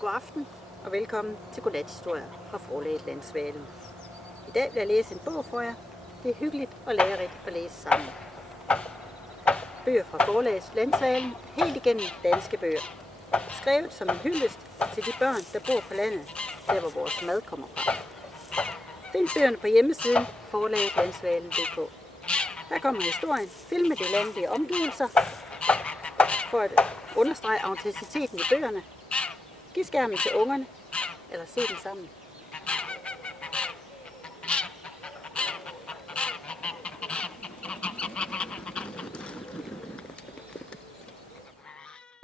God aften og velkommen til Godnathistorier fra forlaget Landsvalen. I dag vil jeg læse en bog for jer. Det er hyggeligt og lærerigt at læse sammen. Bøger fra forlaget Landsvalen, helt igennem danske bøger. Skrevet som en hyldest til de børn, der bor på landet, der hvor vores mad kommer fra. Find bøgerne på hjemmesiden forlagetlandsvalen.dk. Her kommer historien, filmet i landlige omgivelser, for at understrege autenticiteten i bøgerne. Giv skærmen til ungerne, eller se den sammen.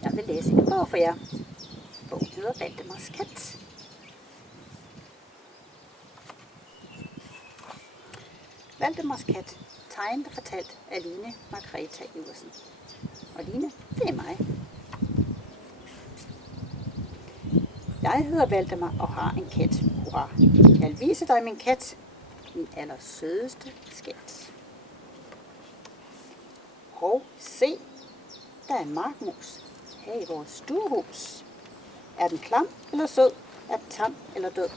Jeg vil læse en bog for jer. Bogen hedder Valdemars Kat. Valdemars Kat, tegnet og fortalt af Line Margrethe Iversen. Og Line, det er mig. Jeg hedder Valdemar og har en kat. Hurra! Jeg vil vise dig min kat, min allersødeste skat. Hov, se, der er en markmus her i vores stuehus. Er den klam eller sød? Er den tam eller død?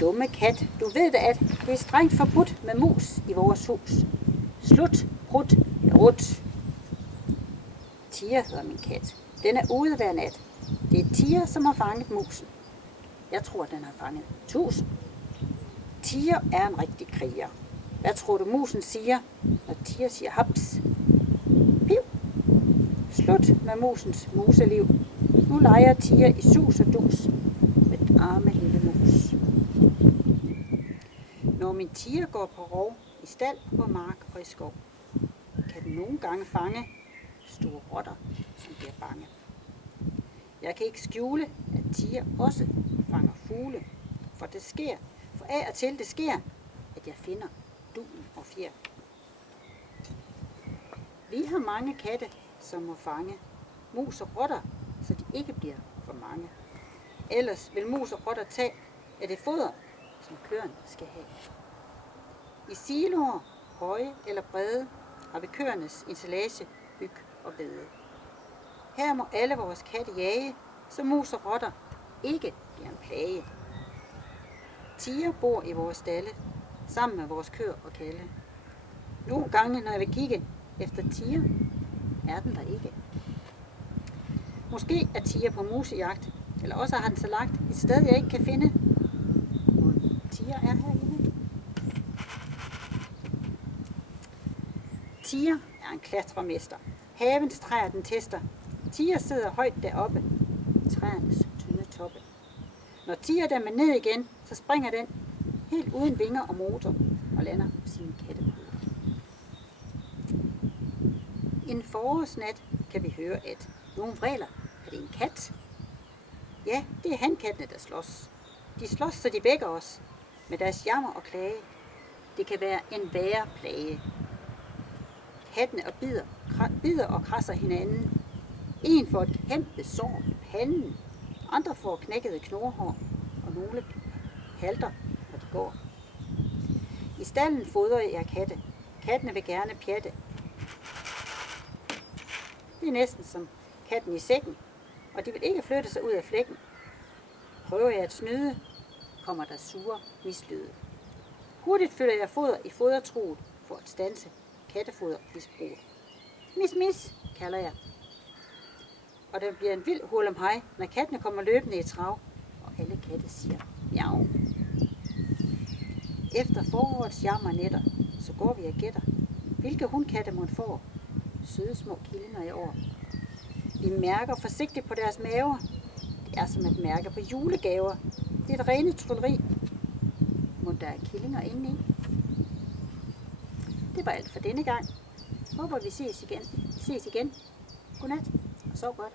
Dumme kat, du ved da, at det er strengt forbudt med mus i vores hus. Slut, prut, rut. Tia hedder min kat. Den er ude hver nat. Det er Tia, som har fanget musen. Jeg tror, den har fanget 1000. Tia er en rigtig kriger. Hvad tror du, musen siger, når Tia siger haps? Piv. Slut med musens museliv. Nu leger Tia i sus og dus med den arme lille mus. Når min Tia går på rov i stald, på mark og i skov, kan den nogle gange fange store rotter, som bliver bange. Jeg kan ikke skjule, at Tia også fanger fugle, for af og til det sker, at jeg finder duen og fjer. Vi har mange katte, som må fange mus og rotter, så de ikke bliver for mange. Ellers vil mus og rotter tage af det foder, som køerne skal have. I siloer, høje eller brede, har vi køernes ensilage, byg og bede. Her må alle vores katte jage, så mus og rotter ikke bliver en plage. Tia bor i vores stalle, sammen med vores køer og kalde. Nogle gange, når jeg vil kigge efter Tia, er den der ikke. Måske er Tia på musejagt, eller også har den så lagt et sted, jeg ikke kan finde. Tia er herinde. Tia er en klatremester. Havens træer den tester. Tia sidder højt deroppe i træernes tynde toppe. Når Tia dem er ned igen, så springer den helt uden vinger og motor og lander på sine kattepoter. En forårsnat kan vi høre, at nogen vræler. Er det en kat? Ja, det er hankattene, der slås. De slås, så de vækker os med deres jammer og klage. Det kan være en værre plage. Kattene bider og krasser hinanden. En får et kæmpe sår i panden, andre får knækkede knorhår, og nogle halter, når de går. I stallen fodrer jeg katte. Kattene vil gerne pjatte. Det er næsten som katten i sækken, og de vil ikke flytte sig ud af flækken. Prøver jeg at snyde, kommer der sure mislyde. Hurtigt fylder jeg foder i fodertruet for at standse kattefodermisbruget. Mis, mis, kalder jeg. Og der bliver en vild hurlumhej, når kattene kommer løbende i trav, og alle katte siger miau. Efter forårets jammernætter, så går vi og gætter, hvilke hundkatte man får. Søde små killinger i år. Vi mærker forsigtigt på deres maver. Det er som at mærke på julegaver. Det er et rene trylleri. Må der er killinger indeni? Det var alt for denne gang. Håber vi ses igen. Godnat og sov godt.